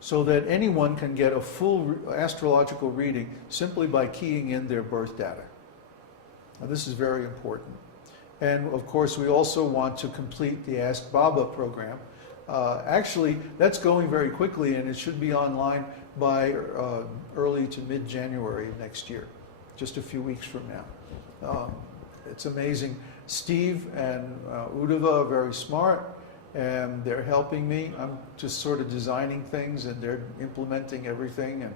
so that anyone can get a full astrological reading simply by keying in their birth data. Now, this is very important. And of course, we also want to complete the Ask Baba program. Actually, that's going very quickly, and it should be online by early to mid-January next year, just a few weeks from now. It's amazing. Steve and Uddhava are very smart, and they're helping me. I'm just sort of designing things, and they're implementing everything. And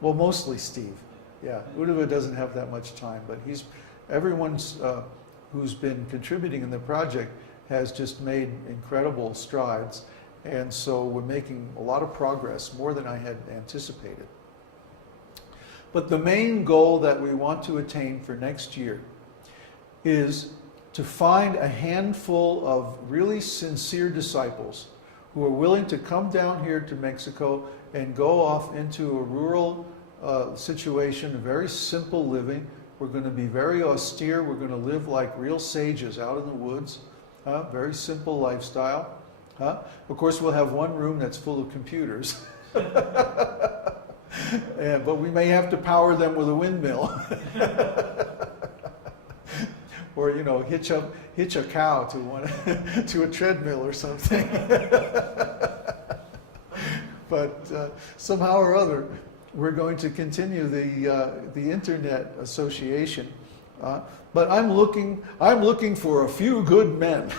well, mostly Steve. Yeah, Uddhava doesn't have that much time, but everyone's who's been contributing in the project has just made incredible strides, and so we're making a lot of progress, more than I had anticipated. But the main goal that we want to attain for next year is to find a handful of really sincere disciples who are willing to come down here to Mexico and go off into a rural situation, a very simple living. We're going to be very austere. We're going to live like real sages out in the woods. Very simple lifestyle. Of course, we'll have one room that's full of computers. But we may have to power them with a windmill. Or, you know, hitch a cow to a treadmill or something. But somehow or other, we're going to continue the Internet Association. But I'm looking for a few good men.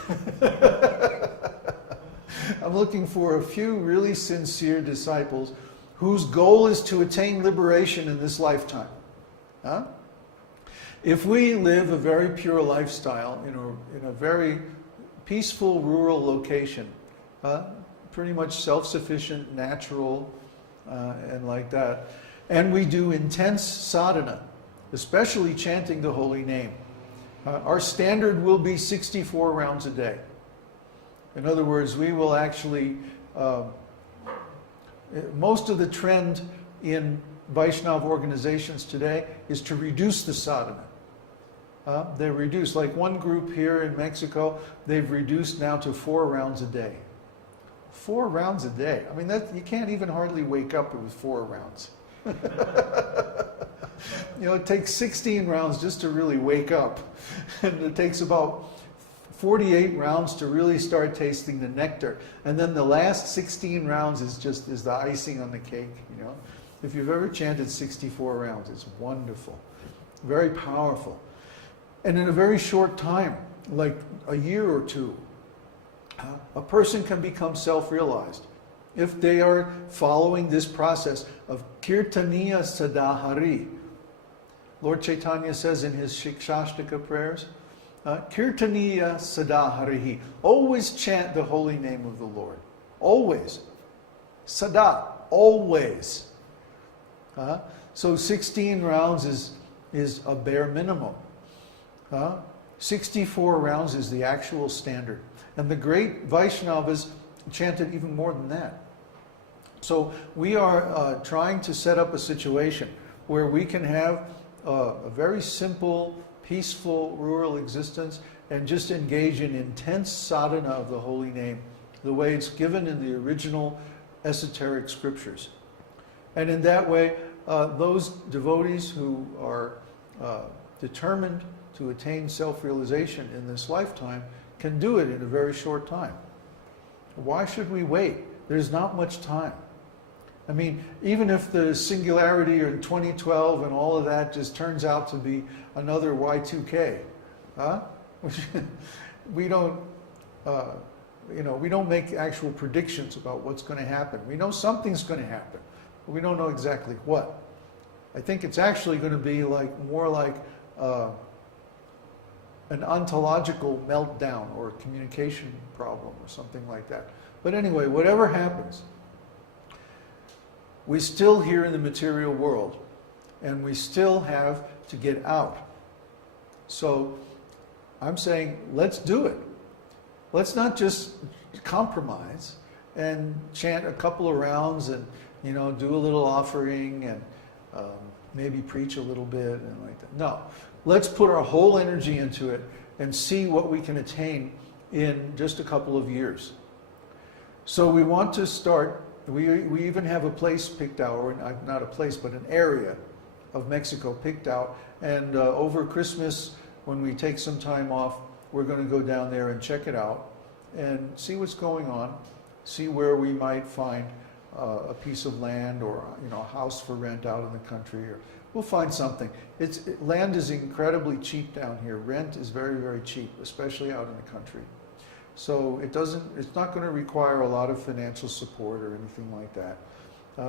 I'm looking for a few really sincere disciples whose goal is to attain liberation in this lifetime. If we live a very pure lifestyle in a very peaceful rural location, pretty much self-sufficient, natural, and like that, and we do intense sadhana, especially chanting the holy name, our standard will be 64 rounds a day. In other words, we will actually, most of the trend in Vaishnava organizations today is to reduce the sadhana. They reduce, like one group here in Mexico, they've reduced now to 4 rounds a day. 4 rounds a day. I mean, you can't even hardly wake up with 4 rounds. You know, it takes 16 rounds just to really wake up. And it takes about 48 rounds to really start tasting the nectar. And then the last 16 rounds is the icing on the cake, you know. If you've ever chanted 64 rounds, it's wonderful. Very powerful. And in a very short time, like a year or two, a person can become self-realized if they are following this process of Kirtaniya Sadahari. Lord Chaitanya says in his Shikshashtaka prayers, Kirtaniya Sadaharihi. Always chant the holy name of the Lord. Always. Sada. Always. So 16 rounds is a bare minimum. 64 rounds is the actual standard. And the great Vaishnavas chanted even more than that. So we are trying to set up a situation where we can have a very simple, peaceful, rural existence and just engage in intense sadhana of the holy name, the way it's given in the original esoteric scriptures. And in that way, those devotees who are determined to attain self-realization in this lifetime can do it in a very short time. Why should we wait? There's not much time. I mean, even if the singularity in 2012 and all of that just turns out to be another Y2K, we don't, we don't make actual predictions about what's going to happen. We know something's going to happen, but we don't know exactly what. I think it's actually going to be more like an ontological meltdown or a communication problem or something like that. But anyway, whatever happens, we're still here in the material world, and we still have to get out. So I'm saying, let's do it. Let's not just compromise and chant a couple of rounds and, do a little offering and maybe preach a little bit and like that. No, let's put our whole energy into it and see what we can attain in just a couple of years. So we want to start We even have a place picked out, or not a place, but an area of Mexico picked out. And over Christmas, when we take some time off, we're going to go down there and check it out and see what's going on, see where we might find a piece of land or a house for rent out in the country, or we'll find something. Land is incredibly cheap down here. Rent is very, very cheap, especially out in the country. So it's not going to require a lot of financial support or anything like that.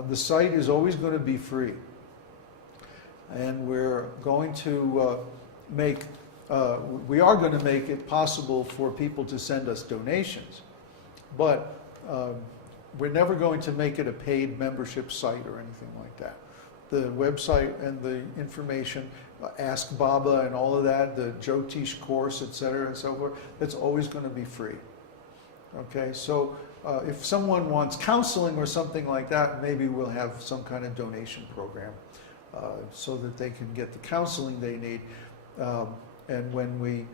The site is always going to be free. And we're going to we are going to make it possible for people to send us donations. But we're never going to make it a paid membership site or anything like that. The website and the information, Ask Baba and all of that, the Jyotish course, etc. and so forth, that's always going to be free. Okay, so if someone wants counseling or something like that, maybe we'll have some kind of donation program so that they can get the counseling they need. And when we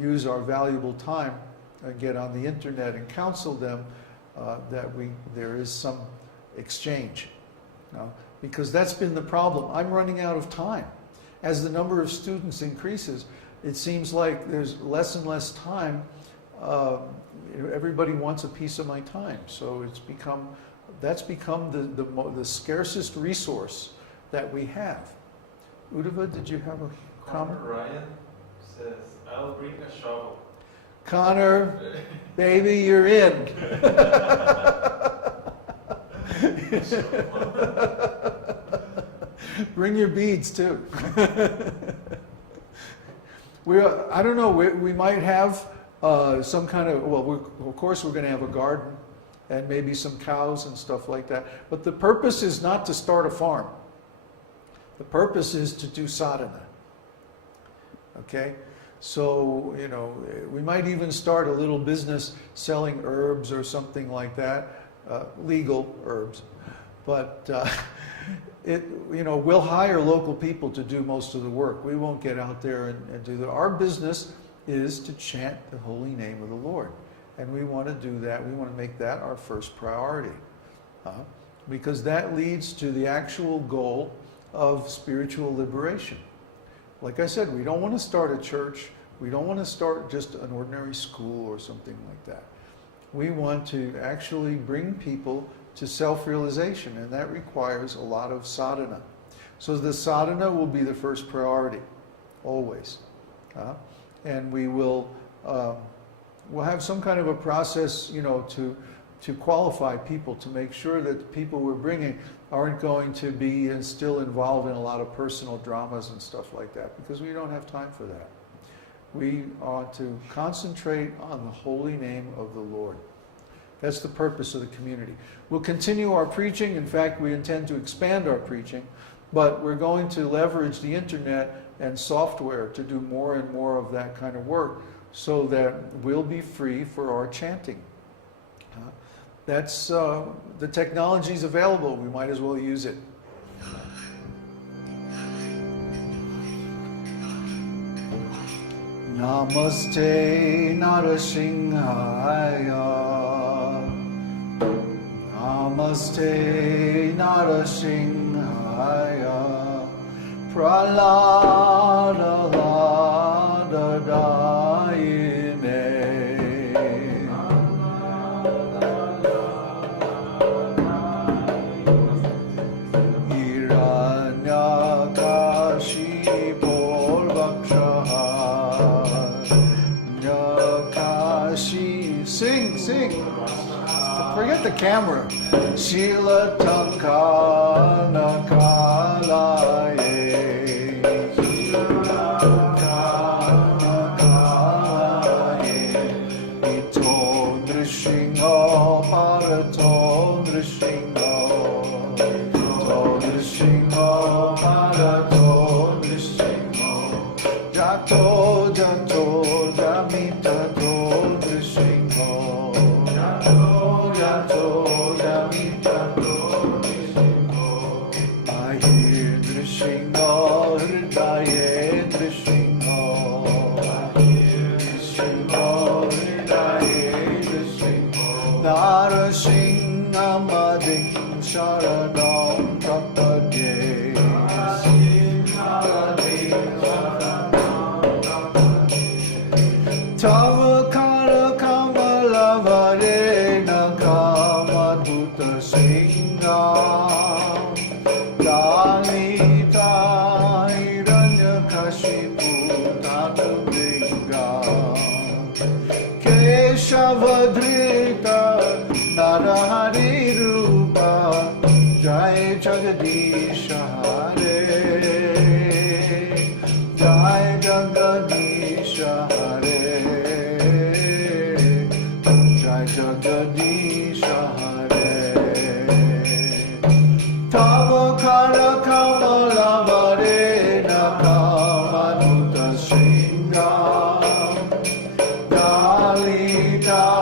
use our valuable time and get on the internet and counsel them, there is some exchange. Because that's been the problem. I'm running out of time. As the number of students increases, it seems like there's less and less time. Everybody wants a piece of my time. So that's become the scarcest resource that we have. Uddhava, did you have a comment? Ryan says, I'll bring a shovel. Connor, baby, you're in. Bring your beads too. I don't know, we might have some kind of, of course we're going to have a garden and maybe some cows and stuff like that. But the purpose is not to start a farm. The purpose is to do sadhana. Okay? So, we might even start a little business selling herbs or something like that, legal herbs. But we'll hire local people to do most of the work. We won't get out there and do that. Our business is to chant the holy name of the Lord. And we want to do that. We want to make that our first priority. Because that leads to the actual goal of spiritual liberation. Like I said, we don't want to start a church. We don't want to start just an ordinary school or something like that. We want to actually bring people to self-realization, and that requires a lot of sadhana. So the sadhana will be the first priority, always. And we will we'll have some kind of a process, to qualify people, to make sure that the people we're bringing aren't going to be still involved in a lot of personal dramas and stuff like that, because we don't have time for that. We ought to concentrate on the holy name of the Lord. That's the purpose of the community. We'll continue our preaching. In fact, we intend to expand our preaching, but we're going to leverage the internet and software to do more and more of that kind of work so that we'll be free for our chanting. That's the technology's available. We might as well use it. Namaste Narasimhaya. Namaste Narasimhaya. Praladadadayine. Sing. Forget the camera. Shila Tankana Kalaye. Ito Drishingo Parato Drishingo. Ito Drishingo Parato Drishingo. Jato Jamita to Drishingo. Narasingha Namading Sharanam Prapadye. Tava Kara Kamalavare Nakamadhuta Singam Dalita Hiranyakashipu Tatavingam Keshavadrita Narahari Rupa Jai Jagadisha Hare Jai Jagadisha Hare Jai Jagadisha Hare